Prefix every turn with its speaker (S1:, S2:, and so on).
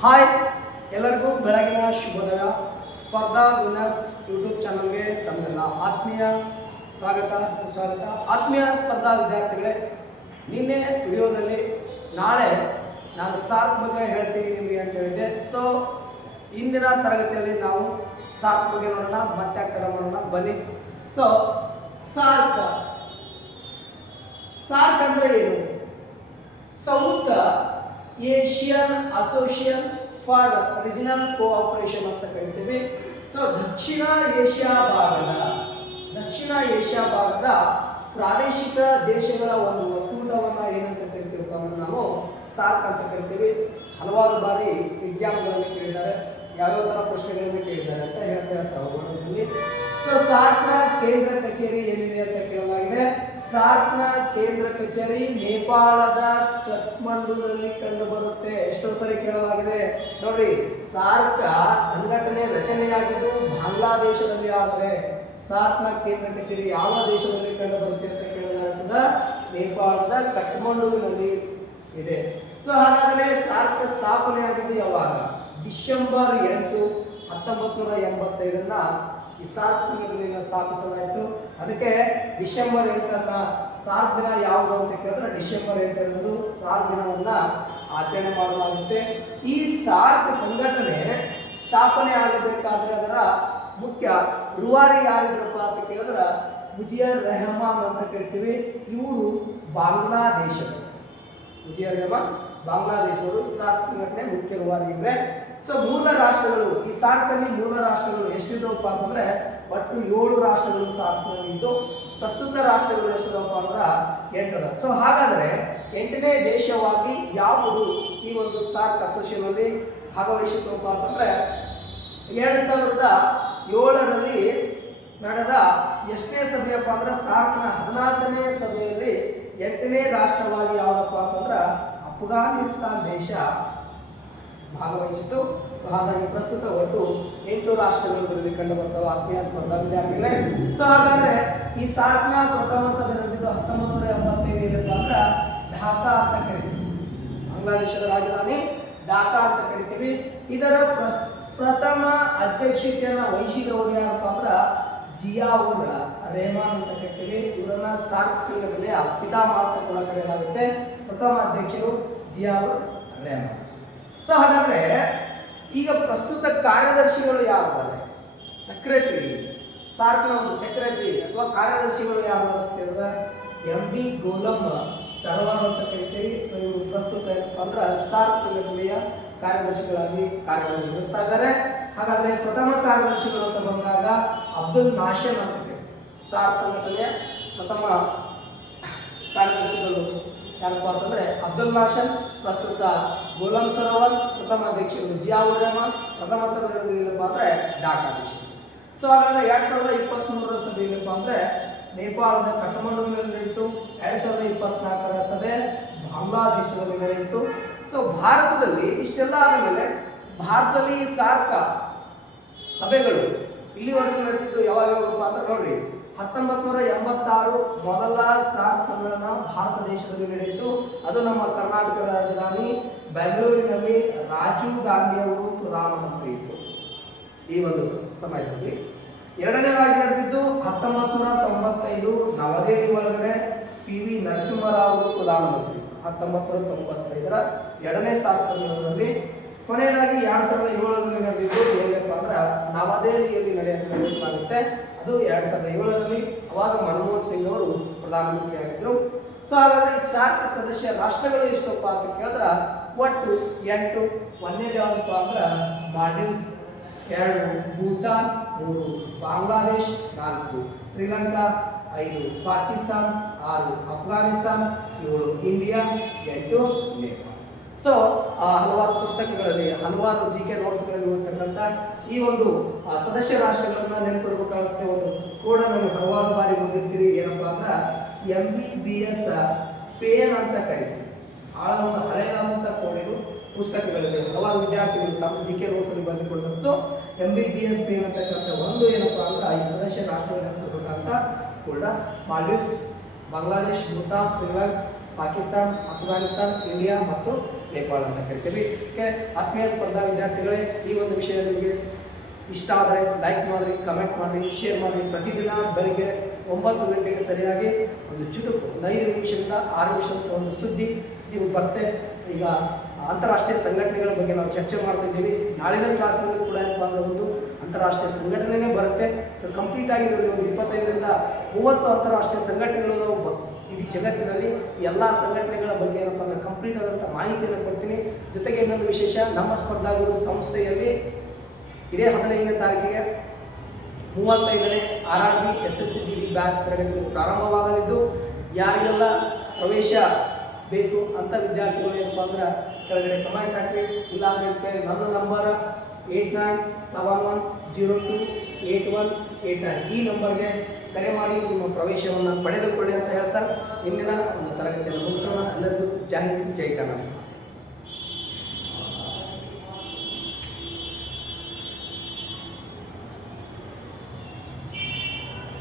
S1: Hi ಎಲ್ಲರಿಗೂ ಬೆಳಗಿನ ಶುಭೋದಯ. ಸ್ಪರ್ಧಾ ವಿನರ್ಸ್ ಯೂಟ್ಯೂಬ್ ಚಾನಲ್ಗೆ ತಮ್ಮೆಲ್ಲ ಆತ್ಮೀಯ ಸ್ವಾಗತ, ಸುಸ್ವಾಗತ. ಆತ್ಮೀಯ ಸ್ಪರ್ಧಾ ವಿದ್ಯಾರ್ಥಿಗಳೇ, ನಿನ್ನೆ ವಿಡಿಯೋದಲ್ಲಿ ನಾಳೆ ನಾನು ಸಾರ್ಕ್ ಬಗ್ಗೆ ಹೇಳ್ತೀನಿ ನಿಮಗೆ ಅಂತ ಹೇಳಿದ್ದೆ. ಸೊ ಇಂದಿನ ತರಗತಿಯಲ್ಲಿ ನಾವು ಸಾರ್ಕ್ ಬಗ್ಗೆ ನೋಡೋಣ, ಮತ್ತೆ ಕಡೆ ನೋಡೋಣ. ಬನ್ನಿ. ಸೊ ಸಾರ್ಕ್ ಸಾರ್ಕ್ ಅಂದ್ರೆ ಏನು South Asian Association for Regional Cooperation ಅಂತ ಕರಿತೀವಿ. ಸೊ ದಕ್ಷಿಣ ಏಷ್ಯಾ ಭಾಗದ, ದಕ್ಷಿಣ ಏಷ್ಯಾ ಭಾಗದ ಪ್ರಾದೇಶಿಕ ದೇಶಗಳ ಒಂದು ಒಕ್ಕೂಟವನ್ನು ಏನಂತ ಕರಿತೀವಿ ಅಂದ್ರೆ ನಾವು ಸಾರ್ಕ್ ಅಂತ ಕರಿತೀವಿ. ಹಲವಾರು ಬಾರಿ ಎಕ್ಸಾಮ್ಗಳನ್ನು ಕೇಳಿದ್ದಾರೆ. ಯಾವ್ಯಾವ ಥರ ಪ್ರಶ್ನೆಗಳನ್ನು ಕೇಳಿದ್ದಾರೆ ಅಂತ ಹೇಳ್ತಾ ಹೇಳ್ತಾ ಹೋಗೋಣ ಸೊ ಸಾರ್ಕ್ನ ಕೇಂದ್ರ ಕಚೇರಿ ಏನಿದೆ ಅಂತ ಕೇಳಲಾಗಿದೆ. ಸಾರ್ಕ್ನ ಕೇಂದ್ರ ಕಚೇರಿ ನೇಪಾಳದ ಕಠ್ಮಂಡುನಲ್ಲಿ ಕಂಡು ಬರುತ್ತೆ. ಎಷ್ಟೋ ಸರಿ ಕೇಳಲಾಗಿದೆ. ನೋಡ್ರಿ ಸಾರ್ಕ ಸಂಘಟನೆ ರಚನೆಯಾಗಿದ್ದು ಬಾಂಗ್ಲಾದೇಶದಲ್ಲಿ ಆದರೆ ಸಾರ್ಕ್ನ ಕೇಂದ್ರ ಕಚೇರಿ ಯಾವ ದೇಶದಲ್ಲಿ ಕಂಡು ಬರುತ್ತೆ ಅಂತ ಕೇಳಲಾಗ್ತದ? ನೇಪಾಳದ ಕಠ್ಮಂಡುವಿನಲ್ಲಿ ಇದೆ. ಸೊ ಹಾಗಾದ್ರೆ ಸಾರ್ಕ್ ಸ್ಥಾಪನೆ ಆಗಿದ್ದು ಯಾವಾಗ? ಡಿಸೆಂಬರ್ ಎಂಟು ಹತ್ತೊಂಬತ್ತು ನೂರ ಎಂಬತ್ತೈದನ್ನ ಈ ಸಾರ್ಕ್ ಸಂಘಟನೆಯನ್ನು ಸ್ಥಾಪಿಸಲಾಯಿತು. ಅದಕ್ಕೆ ಡಿಸೆಂಬರ್ ಎಂಟನ್ನ ಸಾರ್ಕ್ ದಿನ ಯಾವುದು ಅಂತ ಕೇಳಿದ್ರೆ ಡಿಸೆಂಬರ್ ಎಂಟರಂದು ಸಾರ್ಕ್ ದಿನವನ್ನ ಆಚರಣೆ ಮಾಡಲಾಗುತ್ತೆ. ಈ ಸಾರ್ಕ್ ಸಂಘಟನೆ ಸ್ಥಾಪನೆ ಆಗಬೇಕಾದ್ರೆ ಅದರ ಮುಖ್ಯ ರುವಾರಿ ಯಾರಿದ್ರಪ್ಪ ಅಂತ ಕೇಳಿದ್ರೆ ಮುಜಿಯರ್ ರೆಹಮಾನ್ ಅಂತ ಕರಿತೀವಿ. ಇವರು ಬಾಂಗ್ಲಾದೇಶ ಮುಜಿಯರ್ ರೆಹಮಾನ್ ಬಾಂಗ್ಲಾದೇಶವರು ಸಾರ್ಕ್ ಸಂಘಟನೆ ಮುಖ್ಯ ರುವಾರಿ ಇವೆ ಸೊ ಮೂಲ ರಾಷ್ಟ್ರಗಳು, ಈ ಸಾರ್ಕ್ ಅಲ್ಲಿ ಮೂಲ ರಾಷ್ಟ್ರಗಳು ಎಷ್ಟಿದ್ದವಪ್ಪ ಅಂತಂದ್ರೆ ಒಟ್ಟು ಏಳು ರಾಷ್ಟ್ರಗಳು ಸಾರ್ಕ್ನಲ್ಲಿ ಇದ್ದು, ಪ್ರಸ್ತುತ ರಾಷ್ಟ್ರಗಳು ಎಷ್ಟಿದವಪ್ಪ ಅಂದ್ರ ಎಂಟದ. ಸೊ ಹಾಗಾದ್ರೆ ಎಂಟನೇ ದೇಶವಾಗಿ ಯಾವುದು ಈ ಒಂದು ಸಾರ್ಕ್ ಅಸೋಸಿಯೇಷನ್ ಅಲ್ಲಿ ಭಾಗವಹಿಸಿತಪ್ಪ ಅಂತಂದ್ರೆ ಎರಡು ಸಾವಿರದ ಏಳರಲ್ಲಿ ನಡೆದ ಎಷ್ಟನೇ ಸಭೆಯಪ್ಪ ಅಂದ್ರೆ ಸಾರ್ಕ್ನ ಹದಿನಾಲ್ಕನೇ ಸಭೆಯಲ್ಲಿ ಎಂಟನೇ ರಾಷ್ಟ್ರವಾಗಿ ಯಾವುದಪ್ಪ ಅಂತಂದ್ರೆ ಅಫ್ಘಾನಿಸ್ತಾನ್ ದೇಶ. ಭಾಗವಹಿಸಿತು ಸೊ ಹಾಗಾಗಿ ಪ್ರಸ್ತುತ ಒಟ್ಟು ಎಂಟು ರಾಷ್ಟ್ರಗಳು ಇದರಲ್ಲಿ ಕಂಡು ಬರ್ತವೆ ಆತ್ಮೀಯ ಸ್ಪರ್ಧಾ ವಿದ್ಯಾರ್ಥಿಗಳೇ. ಸೊ ಹಾಗಾದ್ರೆ ಈ ಸಾರ್ಕ್ನ ಪ್ರಥಮ ಸಭೆ ನಡೆದಿದ್ದು ಹತ್ತೊಂಬತ್ತು ನೂರ ಎಂಬತ್ತೈದು ಏನಪ್ಪ ಅಂದ್ರೆ ಢಾಕಾ ಅಂತ ಕರಿತೀವಿ. ಬಾಂಗ್ಲಾದೇಶದ ರಾಜಧಾನಿ ಢಾಕಾ ಅಂತ ಕರಿತೀವಿ. ಇದರ ಪ್ರಥಮ ಅಧ್ಯಕ್ಷತೆಯನ್ನ ವಹಿಸಿದವರು ಯಾರಪ್ಪ ಅಂದ್ರ ಜಿಯಾವುರ ರೇಮಾನ್ ಅಂತ ಕರಿತೀವಿ. ಇವರನ್ನ ಸಾರ್ಕ್ ಸಂಘಟನೆಯ ಪಿತಾಮಹ ಅಂತ ಕೂಡ ಕರೆಯಲಾಗುತ್ತೆ. ಪ್ರಥಮ ಅಧ್ಯಕ್ಷರು ಜಿಯಾವುರ್ ರೆಹಮಾನ್. ಸೊ ಹಾಗಾದ್ರೆ, ಈಗ ಪ್ರಸ್ತುತ ಕಾರ್ಯದರ್ಶಿಗಳು ಯಾರು ಸೆಕ್ರೆಟರಿ ಸಾರ್ಕ್ನ ಒಂದು ಸೆಕ್ರೆಟರಿ ಅಥವಾ ಕಾರ್ಯದರ್ಶಿಗಳು ಯಾರು ಅಂತ ಕೇಳಿದ್ರೆ? ಎಂ ಡಿ ಗೋಲಂ ಸರ್ವರ್ ಅಂತ ಕರಿತೀವಿ. ಸೊ ಇವರು ಪ್ರಸ್ತುತ ಏನಪ್ಪ ಅಂದ್ರೆ ಸಾರ್ಕ್ ಸಂಘಟನೆಯ ಕಾರ್ಯದರ್ಶಿಗಳಾಗಿ ಕಾರ್ಯನಿರ್ವಹಿಸ್ತಾ ಇದ್ದಾರೆ. ಹಾಗಾದ್ರೆ, ಪ್ರಥಮ ಕಾರ್ಯದರ್ಶಿಗಳು ಅಂತ ಬಂದಾಗ ಅಬ್ದುಲ್ ನಾಶನ್ ಅಂತ ಕರಿತೀವಿ. ಸಾರ್ಕ್ ಸಂಘಟನೆಯ ಪ್ರಥಮ ಕಾರ್ಯದರ್ಶಿಗಳು ಯಾರಪ್ಪ ಅಂತಂದ್ರೆ ಅಬ್ದುಲ್ ರಾಷನ್ ಪ್ರಸ್ತುತ ಗೋಲಂ ಸರೋವರ್ ಪ್ರಥಮ ಅಧ್ಯಕ್ಷರು ಜಿಯಾವುರ್ ರಹಮಾನ್ ಪ್ರಥಮ ಸಭೆಯಲ್ಲಿ ಏನಪ್ಪ ಅಂದ್ರೆ ಡಾಕಾ ದೇಶ ಸೊ ಹಾಗಾದ್ರೆ ಎರಡ್ ಸಾವಿರದ ಇಪ್ಪತ್ತ್ ಮೂರರ ಸಭೆ ಏನಪ್ಪ ಅಂದ್ರೆ ನೇಪಾಳದ ಕಠ್ಮಂಡುವಿನಲ್ಲಿ ನಡೆಯಿತು. ಎರಡ್ ಸಾವಿರದ ಇಪ್ಪತ್ನಾಲ್ಕರ ಸಭೆ ಬಾಂಗ್ಲಾದೇಶದಲ್ಲಿ ನಡೆಯಿತು. ಸೊ ಭಾರತದಲ್ಲಿ ಇಷ್ಟೆಲ್ಲ ಆದಮೇಲೆ ಭಾರತದಲ್ಲಿ ಸಾರ್ಕ ಸಭೆಗಳು ಇಲ್ಲಿವರೆಗೂ ನಡೆದಿದ್ದು ಯಾವಾಗ ಯಾವಾಗಪ್ಪ ಅಂದ್ರೆ ನೋಡ್ರಿ. ಹತ್ತೊಂಬತ್ ನೂರ ಎಂಬತ್ತಾರು ಮೊದಲ ಸಾಕ್ ಸಮ್ಮೇಳನ ಭಾರತ ದೇಶದಲ್ಲಿ ನಡೆಯಿತು. ಅದು ನಮ್ಮ ಕರ್ನಾಟಕ ರಾಜಧಾನಿ ಬೆಂಗಳೂರಿನಲ್ಲಿ ರಾಜೀವ್ ಗಾಂಧಿ ಅವರು ಪ್ರಧಾನಮಂತ್ರಿ ಇದ್ರು ಈ ಒಂದು ಸಮಯದಲ್ಲಿ. ಎರಡನೇದಾಗಿ ನಡೆದಿದ್ದು ಹತ್ತೊಂಬತ್ ನೂರ ತೊಂಬತ್ತೈದು ನವದೆಹಲಿ ಒಳಗಡೆ ಪಿ ವಿ ನರಸಿಂಹರಾವ್ ಅವರು ಪ್ರಧಾನಮಂತ್ರಿ ಹತ್ತೊಂಬತ್ತು ತೊಂಬತ್ತೈದರ ಎರಡನೇ ಸಾಕ್ ಸಮ್ಮೇಳನದಲ್ಲಿ. ಕೊನೆಯದಾಗಿ ಎರಡ್ ಸಾವಿರದ ಏಳರಲ್ಲಿ ನಡೆದಿದ್ದು ಏನಪ್ಪ ಅಂದ್ರೆ ನವದೆಹಲಿಯಲ್ಲಿ ನಡೆಯಲಾಗುತ್ತೆ ಅದು ಎರಡ್ ಸಾವಿರದ ಏಳರಲ್ಲಿ ಅವಾಗ ಮನಮೋಹನ್ ಸಿಂಗ್ ಅವರು ಪ್ರಧಾನಮಂತ್ರಿ ಆಗಿದ್ರು. ಸೊ ಹಾಗಾದ್ರೆ ಈ ಸಾರ್ಕ್ ಸದಸ್ಯ ರಾಷ್ಟ್ರಗಳು ಎಷ್ಟಪ್ಪ ಅಂತ ಕೇಳಿದ್ರೆ, ಒಟ್ಟು ಎಂಟು ಒಂದೇ ಯಾವ್ದಪ್ಪ ಅಂದ್ರೆ ಮಾಲ್ಡೀವ್ಸ್, ಎರಡು ಭೂತಾನ್, ಮೂರು ಬಾಂಗ್ಲಾದೇಶ್, ನಾಲ್ಕು ಶ್ರೀಲಂಕಾ, ಐದು ಪಾಕಿಸ್ತಾನ್, ಆರು ಅಫ್ಘಾನಿಸ್ತಾನ್, ಏಳು ಇಂಡಿಯಾ, ಎಂಟು ನೇಪಾಳ. ಸೊ ಹಲವಾರು ಪುಸ್ತಕಗಳಲ್ಲಿ, ಹಲವಾರು ಜಿ ಕೆ ನೋಟ್ಸ್ಗಳಲ್ಲಿ ಓದ್ತಕ್ಕಂಥ ಈ ಒಂದು ಸದಸ್ಯ ರಾಷ್ಟ್ರಗಳನ್ನ ನೆನಪಿಡ್ಬೇಕಾಗುತ್ತೆ ಒಂದು ಕೂಡ ನಾವು ಹಲವಾರು ಬಾರಿ ಓದಿರ್ತೀರಿ ಏನಪ್ಪಾ ಅಂದ್ರೆ M B B S pain ಅಂತ ಕರಿತೀವಿ ಆಳ ಒಂದು ಹಳೆಯದಾದಂಥ ಕೋಡಿರು ಪುಸ್ತಕಗಳಲ್ಲಿ ಹಲವಾರು ವಿದ್ಯಾರ್ಥಿಗಳು ತಮ್ಮ ಜಿ ಕೆ ನೋಟ್ಸಲ್ಲಿ ಬರೆದುಕೊಂಡದ್ದು M B B S pain ಅಂತಕ್ಕಂಥ ಒಂದು ಏನಪ್ಪ ಅಂದ್ರೆ ಐದು ಸದಸ್ಯ ರಾಷ್ಟ್ರಗಳಂತ ಕೂಡ ಮಾಲ್ಡೀವ್ಸ್, ಬಾಂಗ್ಲಾದೇಶ್, ಭೂತಾನ್, ಶ್ರೀಲಂಕಾ, ಪಾಕಿಸ್ತಾನ್, ಅಫ್ಘಾನಿಸ್ತಾನ್, ಇಂಡಿಯಾ ಮತ್ತು ನೇಪಾಳ ಅಂತ ಕರಿತೀವಿ. ಆತ್ಮೀಯ ಸ್ಪರ್ಧಾ ವಿದ್ಯಾರ್ಥಿಗಳೇ, ಈ ಒಂದು ವಿಷಯ ನಿಮಗೆ ಇಷ್ಟ ಆದರೆ ಲೈಕ್ ಮಾಡಿ ಕಮೆಂಟ್ ಮಾಡಿ ಶೇರ್ ಮಾಡಿ ಪ್ರತಿದಿನ ಬೆಳಿಗ್ಗೆ ಒಂಬತ್ತು ಗಂಟೆಗೆ ಸರಿಯಾಗಿ ಒಂದು ಚುಟುಕು ಐದು ನಿಮಿಷದಿಂದ ಆರು ನಿಮಿಷದ ಒಂದು ಸುದ್ದಿ ನೀವು ಬರ್ತೆ. ಈಗ ಅಂತಾರಾಷ್ಟ್ರೀಯ ಸಂಘಟನೆಗಳ ಬಗ್ಗೆ ನಾವು ಚರ್ಚೆ ಮಾಡ್ತಾ ಇದ್ದೀವಿ. ನಾಳಿನ ಕ್ಲಾಸ್ನಲ್ಲಿ ಕೂಡ ಏನಪ್ಪ ಅಂದ್ರೆ ಒಂದು ಅಂತಾರಾಷ್ಟ್ರೀಯ ಸಂಘಟನೆನೇ ಬರುತ್ತೆ. ಸೊ ಕಂಪ್ಲೀಟ್ ಆಗಿ ಒಂದು ಇಪ್ಪತ್ತೈದರಿಂದ ಮೂವತ್ತು ಅಂತಾರಾಷ್ಟ್ರೀಯ ಸಂಘಟನೆಗಳು ನಾವು ಇಡೀ ಜಗತ್ತಿನಲ್ಲಿ ಎಲ್ಲ ಸಂಘಟನೆಗಳ ಬಗ್ಗೆ ಏನಪ್ಪ ಅಂದ್ರೆ ಕಂಪ್ಲೀಟ್ ಆದಂಥ ಮಾಹಿತಿಯನ್ನು ಕೊಡ್ತೀನಿ. ಜೊತೆಗೆ ಇನ್ನೊಂದು ವಿಶೇಷ, ನಮ್ಮ ಸ್ಪರ್ಧಾಗುರು ಸಂಸ್ಥೆಯಲ್ಲಿ ಇದೇ ಹದಿನೈದನೇ ತಾರೀಕಿಗೆ ಮೂವತ್ತೈದನೇ R R B S S C G D batch ತರಗತಿಗಳು ಪ್ರಾರಂಭವಾಗಲಿದ್ದು, ಯಾರಿಗೆಲ್ಲ ಪ್ರವೇಶ ಬೇಕು ಅಂತ ವಿದ್ಯಾರ್ಥಿಗಳು ಏನಪ್ಪ ಅಂದ್ರೆ ಕೆಳಗಡೆ ಕಮೆಂಟ್ ಹಾಕಿ ಇಲ್ಲ ಅಂದ್ರೆ ನನ್ನ number eight nine seven one zero two eight one eight nine. ಈ ನಂಬರ್ಗೆ ಕರೆ ಮಾಡಿ ನಿಮ್ಮ ಪ್ರವೇಶವನ್ನು ಪಡೆದುಕೊಳ್ಳಿ ಅಂತ ಹೇಳ್ತಾ ಇಂದಿನ ಒಂದು ತರಗತಿಯನ್ನು ಮುಗಿಸೋಣ. ಎಲ್ಲರಿಗೂ ಜೈ ಹಿಂದ್, ಜೈ ಕರ್ನಾಟಕ